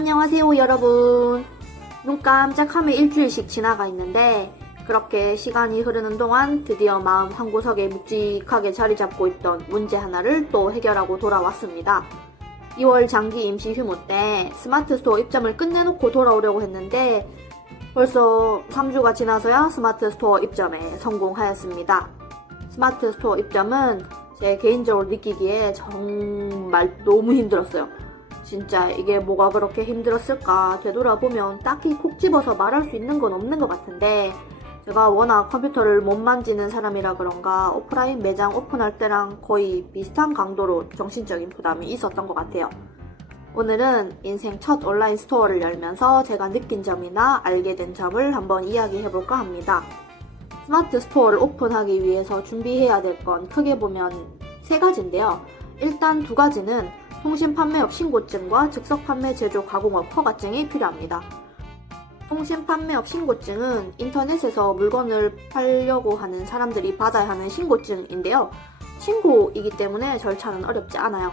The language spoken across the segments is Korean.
안녕하세요 여러분. 눈 깜짝하면 일주일씩 지나가 있는데 그렇게 시간이 흐르는 동안 드디어 마음 한구석에 묵직하게 자리 잡고 있던 문제 하나를 또 해결하고 돌아왔습니다. 2월 장기 임시 휴무 때 스마트 스토어 입점을 끝내놓고 돌아오려고 했는데 벌써 3주가 지나서야 스마트 스토어 입점에 성공하였습니다. 스마트 스토어 입점은 제 개인적으로 느끼기에 정말 너무 힘들었어요. 진짜 이게 뭐가 그렇게 힘들었을까 되돌아보면 딱히 콕 집어서 말할 수 있는 건 없는 것 같은데 제가 워낙 컴퓨터를 못 만지는 사람이라 그런가 오프라인 매장 오픈할 때랑 거의 비슷한 강도로 정신적인 부담이 있었던 것 같아요. 오늘은 인생 첫 온라인 스토어를 열면서 제가 느낀 점이나 알게 된 점을 한번 이야기해볼까 합니다. 스마트 스토어를 오픈하기 위해서 준비해야 될 건 크게 보면 3가지인데요. 일단 2가지는 통신 판매업 신고증과 즉석 판매 제조 가공업 허가증이 필요합니다. 통신 판매업 신고증은 인터넷에서 물건을 팔려고 하는 사람들이 받아야 하는 신고증인데요. 신고이기 때문에 절차는 어렵지 않아요.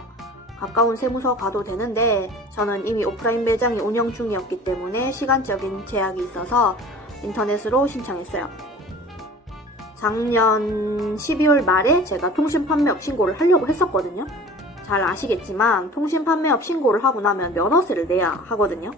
가까운 세무서 가도 되는데 저는 이미 오프라인 매장이 운영 중이었기 때문에 시간적인 제약이 있어서 인터넷으로 신청했어요. 작년 12월 말에 제가 통신 판매업 신고를 하려고 했었거든요. 잘 아시겠지만 통신 판매업 신고를 하고 나면 면허세를 내야 하거든요.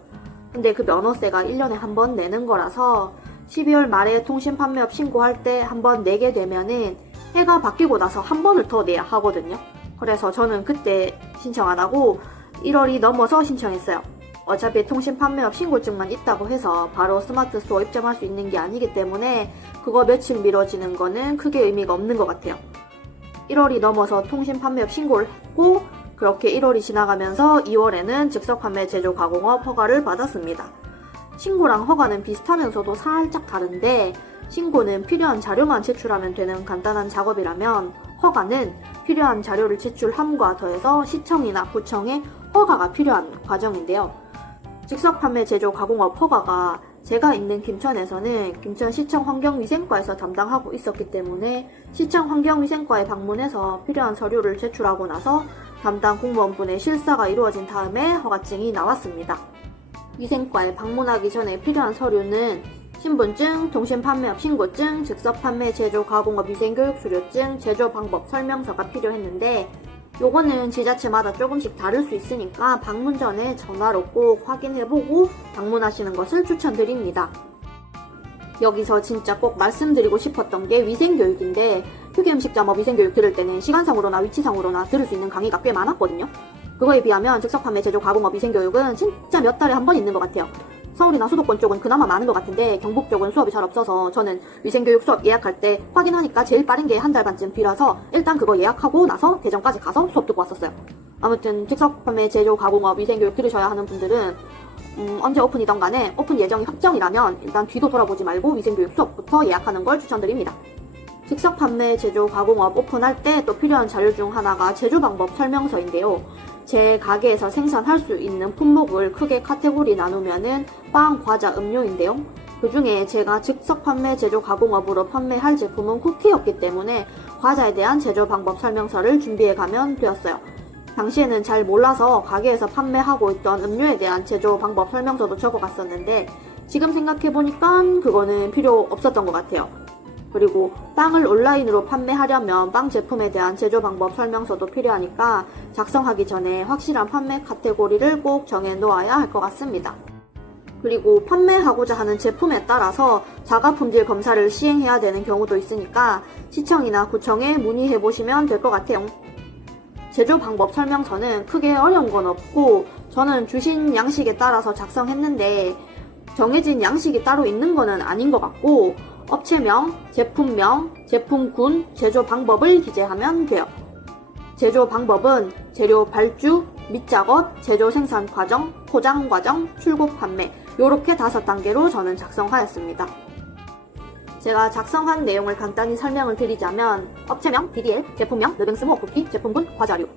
근데 그 면허세가 1년에 한 번 내는 거라서 12월 말에 통신 판매업 신고할 때 한 번 내게 되면은 해가 바뀌고 나서 한 번을 더 내야 하거든요. 그래서 저는 그때 신청 안 하고 1월이 넘어서 신청했어요. 어차피 통신 판매업 신고증만 있다고 해서 바로 스마트 스토어 입점할 수 있는 게 아니기 때문에 그거 며칠 미뤄지는 거는 크게 의미가 없는 것 같아요. 1월이 넘어서 통신 판매업 신고를 했고 그렇게 1월이 지나가면서 2월에는 즉석 판매 제조 가공업 허가를 받았습니다. 신고랑 허가는 비슷하면서도 살짝 다른데 신고는 필요한 자료만 제출하면 되는 간단한 작업이라면 허가는 필요한 자료를 제출함과 더해서 시청이나 구청의 허가가 필요한 과정인데요. 즉석 판매 제조 가공업 허가가 제가 있는 김천에서는 김천시청 환경위생과에서 담당하고 있었기 때문에 시청 환경위생과에 방문해서 필요한 서류를 제출하고 나서 담당 공무원분의 실사가 이루어진 다음에 허가증이 나왔습니다. 위생과에 방문하기 전에 필요한 서류는 신분증, 통신 판매업 신고증, 즉석 판매 제조 가공업 위생교육 수료증, 제조 방법 설명서가 필요했는데 요거는 지자체마다 조금씩 다를 수 있으니까 방문 전에 전화로 꼭 확인해보고 방문하시는 것을 추천드립니다. 여기서 진짜 꼭 말씀드리고 싶었던 게 위생교육인데 휴게음식점업 위생교육 들을 때는 시간상으로나 위치상으로나 들을 수 있는 강의가 꽤 많았거든요. 그거에 비하면 즉석 판매 제조 가공업 위생교육은 진짜 몇 달에 한 번 있는 것 같아요. 서울이나 수도권 쪽은 그나마 많은 것 같은데 경북 쪽은 수업이 잘 없어서 저는 위생교육 수업 예약할 때 확인하니까 제일 빠른 게 한 달 반쯤 뒤라서 일단 그거 예약하고 나서 대전까지 가서 수업 듣고 왔었어요. 아무튼 즉석 판매 제조 가공업 위생교육 들으셔야 하는 분들은 언제 오픈이던 간에 오픈 예정이 확정이라면 일단 뒤도 돌아보지 말고 위생교육 수업부터 예약하는 걸 추천드립니다. 즉석 판매 제조 가공업 오픈할 때 또 필요한 자료 중 하나가 제조 방법 설명서인데요. 제 가게에서 생산할 수 있는 품목을 크게 카테고리 나누면은 빵, 과자, 음료인데요. 그 중에 제가 즉석 판매 제조 가공업으로 판매할 제품은 쿠키였기 때문에 과자에 대한 제조 방법 설명서를 준비해 가면 되었어요. 당시에는 잘 몰라서 가게에서 판매하고 있던 음료에 대한 제조 방법 설명서도 적어갔었는데 지금 생각해보니까 그거는 필요 없었던 것 같아요. 그리고 빵을 온라인으로 판매하려면 빵 제품에 대한 제조 방법 설명서도 필요하니까 작성하기 전에 확실한 판매 카테고리를 꼭 정해 놓아야 할 것 같습니다. 그리고 판매하고자 하는 제품에 따라서 자가 품질 검사를 시행해야 되는 경우도 있으니까 시청이나 구청에 문의해 보시면 될 것 같아요. 제조 방법 설명서는 크게 어려운 건 없고 저는 주신 양식에 따라서 작성했는데 정해진 양식이 따로 있는 거는 아닌 것 같고 업체명, 제품명, 제품군, 제조 방법을 기재하면 돼요. 제조 방법은 재료 발주, 밑작업, 제조 생산 과정, 포장 과정, 출고 판매 요렇게 5단계로 저는 작성하였습니다. 제가 작성한 내용을 간단히 설명을 드리자면 업체명, DDL, 제품명, 르뱅스모 쿠키, 제품군, 과자류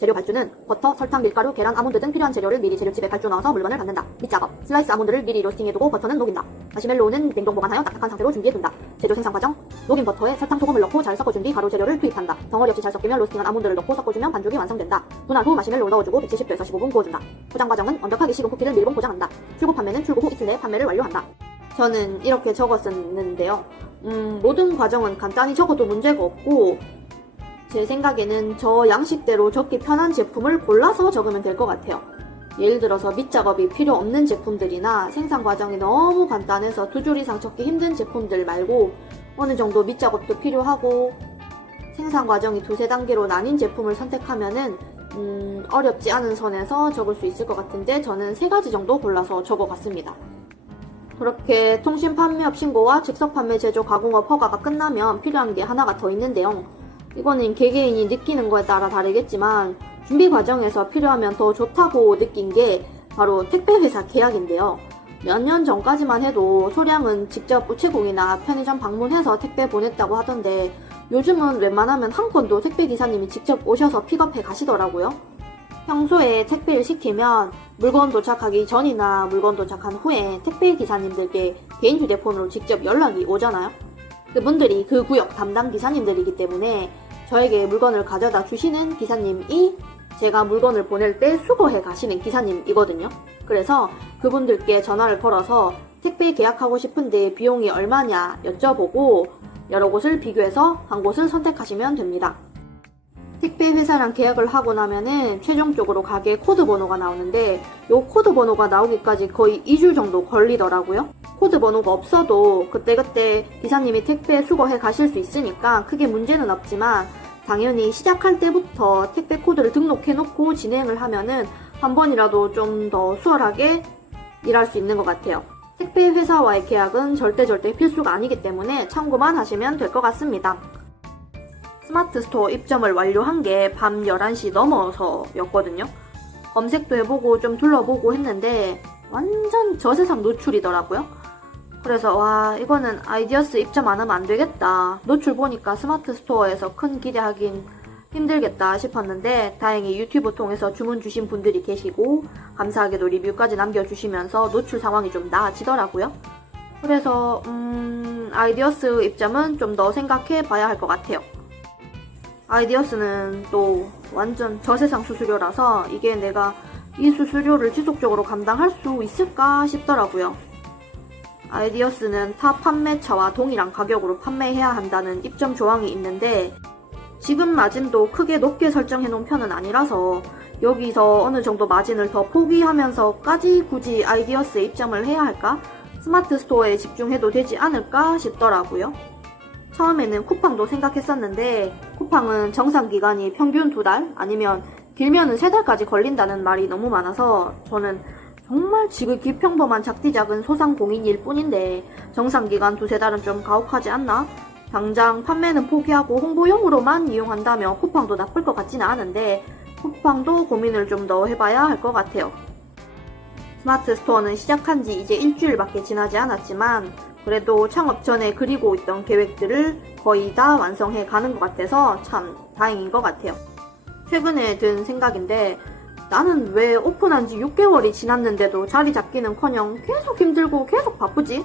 재료 발주는 버터, 설탕, 밀가루, 계란, 아몬드 등 필요한 재료를 미리 재료집에 발주 넣어서 물건을 받는다. 밑작업. 슬라이스 아몬드를 미리 로스팅해두고 버터는 녹인다. 마시멜로우는 냉동 보관하여 딱딱한 상태로 준비해둔다. 재료 생산 과정. 녹인 버터에 설탕, 소금을 넣고 잘 섞어준 뒤 가루 재료를 투입한다. 덩어리 없이 잘 섞이면 로스팅한 아몬드를 넣고 섞어주면 반죽이 완성된다. 분할 후 마시멜로우 넣어주고 170도에서 15분 구워준다. 포장 과정은 완벽하게 식은 쿠키를 밀봉 포장한다. 출고 판매는 출고 후 이틀 내에 판매를 완료한다. 저는 이렇게 적었었는데요. 모든 과정은 간단히 적어도 문제가 없고 제 생각에는 저 양식대로 적기 편한 제품을 골라서 적으면 될 것 같아요. 예를 들어서 밑작업이 필요 없는 제품들이나 생산 과정이 너무 간단해서 두 줄 이상 적기 힘든 제품들 말고 어느 정도 밑작업도 필요하고 생산 과정이 두세 단계로 나뉜 제품을 선택하면은 어렵지 않은 선에서 적을 수 있을 것 같은데 저는 3가지 정도 골라서 적어봤습니다. 그렇게 통신 판매업 신고와 즉석 판매 제조 가공업 허가가 끝나면 필요한 게 하나가 더 있는데요. 이거는 개개인이 느끼는 거에 따라 다르겠지만 준비 과정에서 필요하면 더 좋다고 느낀 게 바로 택배회사 계약인데요. 몇 년 전까지만 해도 소량은 직접 우체국이나 편의점 방문해서 택배 보냈다고 하던데 요즘은 웬만하면 한 건도 택배 기사님이 직접 오셔서 픽업해 가시더라고요. 평소에 택배를 시키면 물건 도착하기 전이나 물건 도착한 후에 택배 기사님들께 개인 휴대폰으로 직접 연락이 오잖아요. 그분들이 그 구역 담당 기사님들이기 때문에 저에게 물건을 가져다 주시는 기사님이 제가 물건을 보낼 때 수거해 가시는 기사님이거든요. 그래서 그분들께 전화를 걸어서 택배 계약하고 싶은데 비용이 얼마냐 여쭤보고 여러 곳을 비교해서 한 곳을 선택하시면 됩니다. 택배 회사랑 계약을 하고 나면은 최종적으로 가게 코드 번호가 나오는데 이 코드 번호가 나오기까지 거의 2주 정도 걸리더라고요. 코드 번호가 없어도 그때그때 기사님이 택배 수거해 가실 수 있으니까 크게 문제는 없지만 당연히 시작할 때부터 택배 코드를 등록해 놓고 진행을 하면은 한 번이라도 좀 더 수월하게 일할 수 있는 것 같아요. 택배 회사와의 계약은 절대 필수가 아니기 때문에 참고만 하시면 될 것 같습니다. 스마트 스토어 입점을 완료한 게 밤 11시 넘어서였거든요. 검색도 해보고 좀 둘러보고 했는데 완전 저세상 노출이더라고요. 그래서 와 이거는 아이디어스 입점 안 하면 안 되겠다. 노출 보니까 스마트 스토어에서 큰 기대하긴 힘들겠다 싶었는데 다행히 유튜브 통해서 주문 주신 분들이 계시고 감사하게도 리뷰까지 남겨주시면서 노출 상황이 좀 나아지더라고요. 그래서 아이디어스 입점은 좀 더 생각해 봐야 할 것 같아요. 아이디어스는 또 완전 저세상 수수료라서 이게 내가 이 수수료를 지속적으로 감당할 수 있을까 싶더라고요. 아이디어스는 타 판매처와 동일한 가격으로 판매해야 한다는 입점 조항이 있는데 지금 마진도 크게 높게 설정해 놓은 편은 아니라서 여기서 어느 정도 마진을 더 포기하면서까지 굳이 아이디어스에 입점을 해야 할까? 스마트 스토어에 집중해도 되지 않을까 싶더라고요. 처음에는 쿠팡도 생각했었는데 쿠팡은 정상 기간이 평균 2달 아니면 길면은 3달까지 걸린다는 말이 너무 많아서 저는 정말 지극히 평범한 작디작은 소상공인일 뿐인데 정상기간 2-3달은 좀 가혹하지 않나? 당장 판매는 포기하고 홍보용으로만 이용한다면 쿠팡도 나쁠 것 같지는 않은데 쿠팡도 고민을 좀 더 해봐야 할 것 같아요. 스마트 스토어는 시작한 지 이제 일주일밖에 지나지 않았지만 그래도 창업 전에 그리고 있던 계획들을 거의 다 완성해 가는 것 같아서 참 다행인 것 같아요. 최근에 든 생각인데 나는 왜 오픈한 지 6개월이 지났는데도 자리 잡기는커녕 계속 힘들고 계속 바쁘지?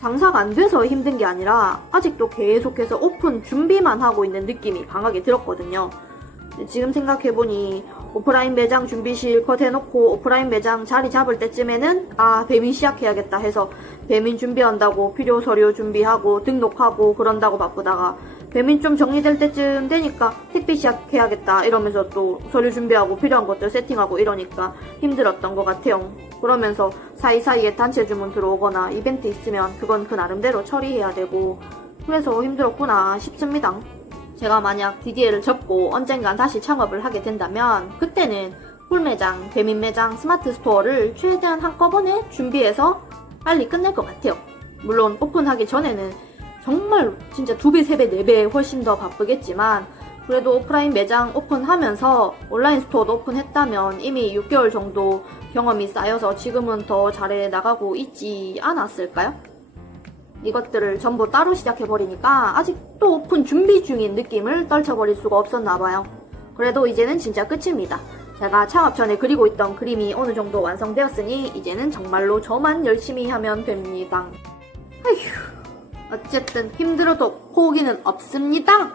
장사가 안 돼서 힘든 게 아니라 아직도 계속해서 오픈 준비만 하고 있는 느낌이 강하게 들었거든요. 지금 생각해보니 오프라인 매장 준비 실컷 해놓고 오프라인 매장 자리 잡을 때쯤에는 배민 시작해야겠다 해서 배민 준비한다고 필요 서류 준비하고 등록하고 그런다고 바쁘다가 배민 좀 정리될 때쯤 되니까 택배 시작해야겠다 이러면서 또 서류 준비하고 필요한 것들 세팅하고 이러니까 힘들었던 것 같아요. 그러면서 사이사이에 단체 주문 들어오거나 이벤트 있으면 그건 그 나름대로 처리해야 되고 그래서 힘들었구나 싶습니다. 제가 만약 DDL을 접고 언젠간 다시 창업을 하게 된다면 그때는 홀매장, 배민매장, 스마트 스토어를 최대한 한꺼번에 준비해서 빨리 끝낼 것 같아요. 물론 오픈하기 전에는 정말 진짜 2배, 3배, 4배 훨씬 더 바쁘겠지만 그래도 오프라인 매장 오픈하면서 온라인 스토어도 오픈했다면 이미 6개월 정도 경험이 쌓여서 지금은 더 잘해 나가고 있지 않았을까요? 이것들을 전부 따로 시작해버리니까 아직도 오픈 준비 중인 느낌을 떨쳐버릴 수가 없었나봐요. 그래도 이제는 진짜 끝입니다. 제가 창업 전에 그리고 있던 그림이 어느 정도 완성되었으니 이제는 정말로 저만 열심히 하면 됩니다. 어쨌든 힘들어도 포기는 없습니다.